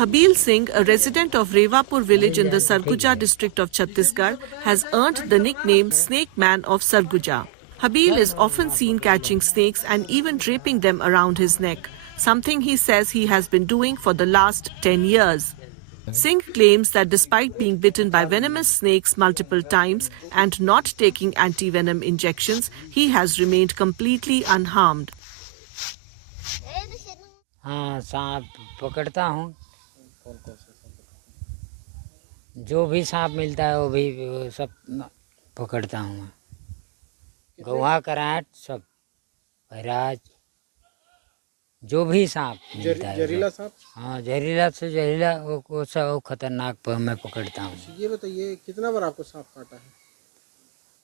Habil Singh, a resident of Rewapur village in the Sarguja district of Chhattisgarh, has earned the nickname Snake Man of Sarguja. Habil is often seen catching snakes and even draping them around his neck, something he says he has been doing for the last 10 years. Singh claims that despite being bitten by venomous snakes multiple times and not taking anti-venom injections, he has remained completely unharmed. हाँ, सांप पकड़ता हूँ। जो भी सांप मिलता है वो भी सब पकड़ता हूँ। गौहा कराट सब पैराज जो भी सांप मिलता है। जहरीला सांप? हाँ, जहरीला से जहरीला वो सब खतरनाक पर मैं पकड़ता हूँ। ये बताइए कितना बार आपको सांप काटा है?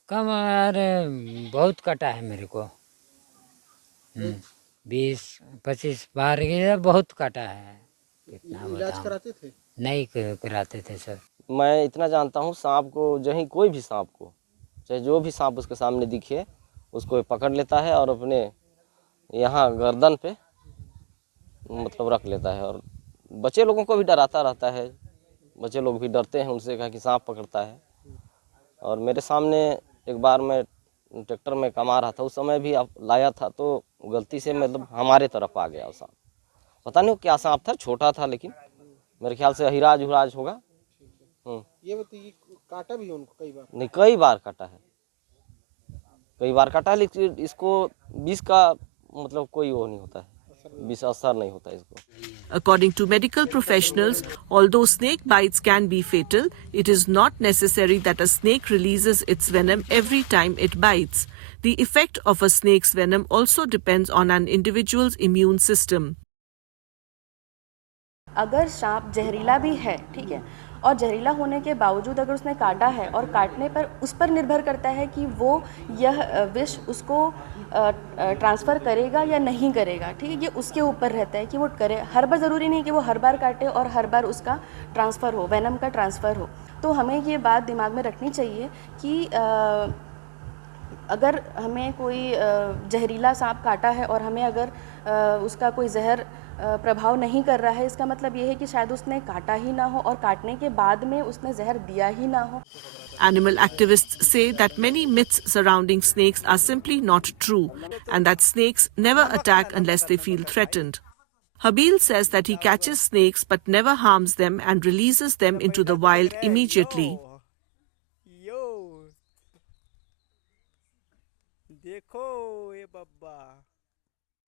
कम, अरे बहुत कटा है मेरे को। 20-25 बार ये बहुत काटा है। कितना इलाज कराते थे? नहीं कराते थे सर। मैं इतना जानता हूँ, सांप को जहीं कोई भी सांप को, चाहे जो भी सांप उसके सामने दिखे, उसको पकड़ लेता है और अपने यहाँ गर्दन पे मतलब रख लेता है। और बच्चे लोगों को भी डराता रहता है। बच्चे लोग भी डरते हैं उनसे, कहा कि सांप पकड़ता है। और मेरे सामने एक बार मैं ट्रैक्टर में कमा रहा था, उस समय भी लाया था, तो गलती से मतलब हमारे तरफ आ गया सांप। पता नहीं क्या सांप था, छोटा था, लेकिन मेरे ख्याल से हिराज उराज होगा। ये बताइए काटा भी उनको कई बार? नहीं, कई बार काटा है, कई बार काटा है, लेकिन इसको विष का मतलब कोई वो नहीं होता है, विष असर नहीं होता है इसको। According to medical professionals, although snake bites can be fatal, it is not necessary that a snake releases its venom every time it bites. The effect of a snake's venom also depends on an individual's immune system. अगर सांप जहरीला भी है, ठीक है, और जहरीला होने के बावजूद अगर उसने काटा है और काटने पर उस पर निर्भर करता है कि वो यह विष उसको ट्रांसफ़र करेगा या नहीं करेगा, ठीक है, ये उसके ऊपर रहता है कि वो करे। हर बार ज़रूरी नहीं कि वो हर बार काटे और हर बार उसका ट्रांसफ़र हो, वेनम का ट्रांसफ़र हो। तो हमें ये बात दिमाग में रखनी चाहिए कि अगर हमें कोई जहरीला सांप काटा है और हमें अगर उसका कोई जहर प्रभाव नहीं कर रहा है, इसका मतलब ये है कि शायद उसने काटा ही ना हो और काटने के बाद में उसने जहर दिया ही ना हो। Animal activists say that many myths surrounding snakes are simply not true and that snakes never attack unless they feel threatened. Habil says that he catches snakes but never harms them and releases them into the wild immediately. देखो ये बब्बा।